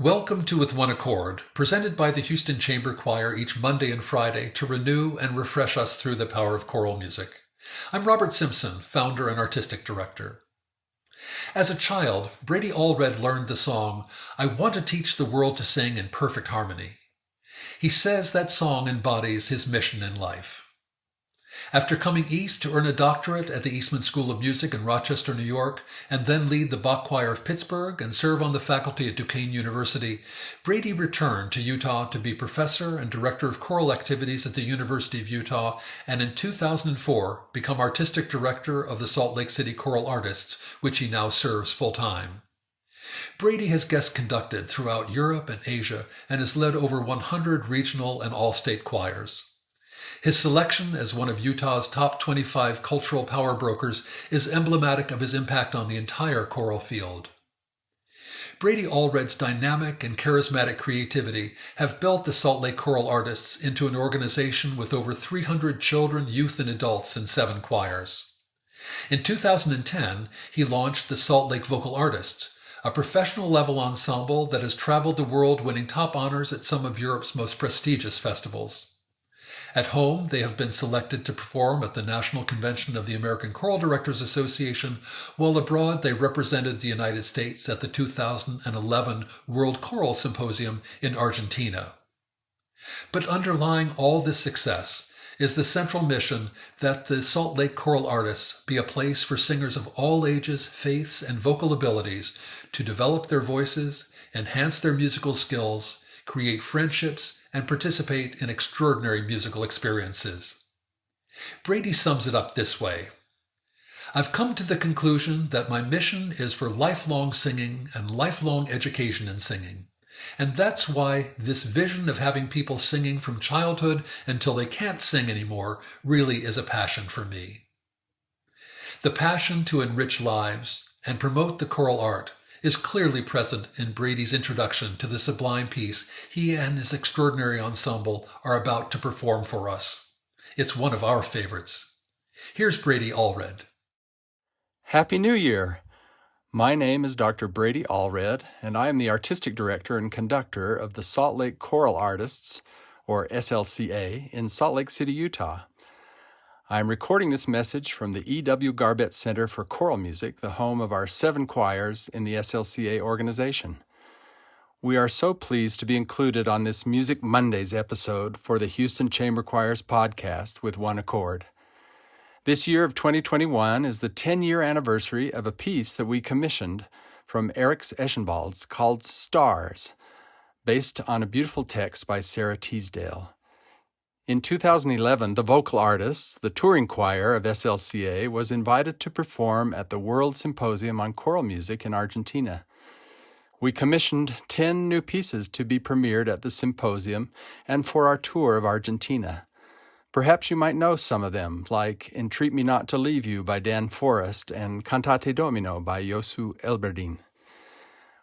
Welcome to With One Accord, presented by the Houston Chamber Choir each Monday and Friday to renew and refresh us through the power of choral music. I'm Robert Simpson, founder and artistic director. As a child, Brady Allred learned the song, "I Want to Teach the World to Sing in Perfect Harmony." He says that song embodies his mission in life. After coming east to earn a doctorate at the Eastman School of Music in Rochester, New York, and then lead the Bach Choir of Pittsburgh and serve on the faculty at Duquesne University, Brady returned to Utah to be professor and director of choral activities at the University of Utah, and in 2004 become artistic director of the Salt Lake City Choral Artists, which he now serves full-time. Brady has guest conducted throughout Europe and Asia and has led over 100 regional and all-state choirs. His selection as one of Utah's top 25 cultural power brokers is emblematic of his impact on the entire choral field. Brady Allred's dynamic and charismatic creativity have built the Salt Lake Choral Artists into an organization with over 300 children, youth, and adults in 7 choirs. In 2010, he launched the Salt Lake Vocal Artists, a professional-level ensemble that has traveled the world winning top honors at some of Europe's most prestigious festivals. At home, they have been selected to perform at the National Convention of the American Choral Directors Association, while abroad they represented the United States at the 2011 World Choral Symposium in Argentina. But underlying all this success is the central mission that the Salt Lake Choral Artists be a place for singers of all ages, faiths, and vocal abilities to develop their voices, enhance their musical skills, create friendships, and participate in extraordinary musical experiences. Brady sums it up this way: "I've come to the conclusion that my mission is for lifelong singing and lifelong education in singing. And that's why this vision of having people singing from childhood until they can't sing anymore really is a passion for me." The passion to enrich lives and promote the choral art is clearly present in Brady's introduction to the sublime piece he and his extraordinary ensemble are about to perform for us. It's one of our favorites. Here's Brady Allred. Happy New Year! My name is Dr. Brady Allred, and I am the artistic director and conductor of the Salt Lake Choral Artists, or SLCA, in Salt Lake City, Utah. I am recording this message from the E.W. Garbett Center for Choral Music, the home of our 7 choirs in the SLCA organization. We are so pleased to be included on this Music Mondays episode for the Houston Chamber Choirs podcast with One Accord. This year of 2021 is the 10-year anniversary of a piece that we commissioned from Eric Eschenwald's called Stars, based on a beautiful text by Sarah Teasdale. In 2011, the Vocal Artists, the touring choir of SLCA, was invited to perform at the World Symposium on Choral Music in Argentina. We commissioned 10 new pieces to be premiered at the symposium and for our tour of Argentina. Perhaps you might know some of them, like Entreat Me Not to Leave You by Dan Forrest and Cantate Domino by Josu Elberdin.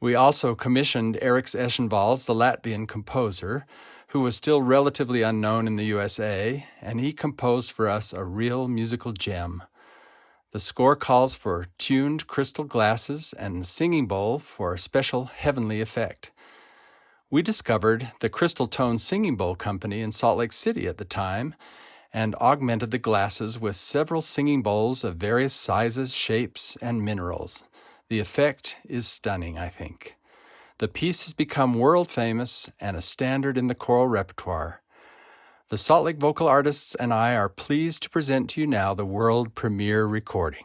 We also commissioned Eric Eschenwald's, the Latvian composer, who was still relatively unknown in the USA, and he composed for us a real musical gem. The score calls for tuned crystal glasses and a singing bowl for a special heavenly effect. We discovered the Crystal Tone Singing Bowl Company in Salt Lake City at the time and augmented the glasses with several singing bowls of various sizes, shapes, and minerals. The effect is stunning, I think. The piece has become world famous and a standard in the choral repertoire. The Salt Lake Vocal Artists and I are pleased to present to you now the world premiere recording.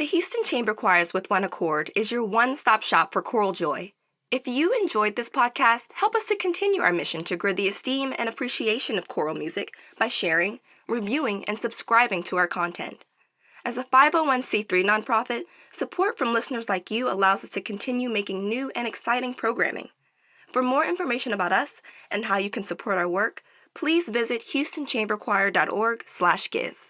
The Houston Chamber Choirs with One Accord is your one-stop shop for choral joy. If you enjoyed this podcast, help us to continue our mission to grow the esteem and appreciation of choral music by sharing, reviewing, and subscribing to our content. As a 501c3 nonprofit, support from listeners like you allows us to continue making new and exciting programming. For more information about us and how you can support our work, please visit HoustonChamberChoir.org/give.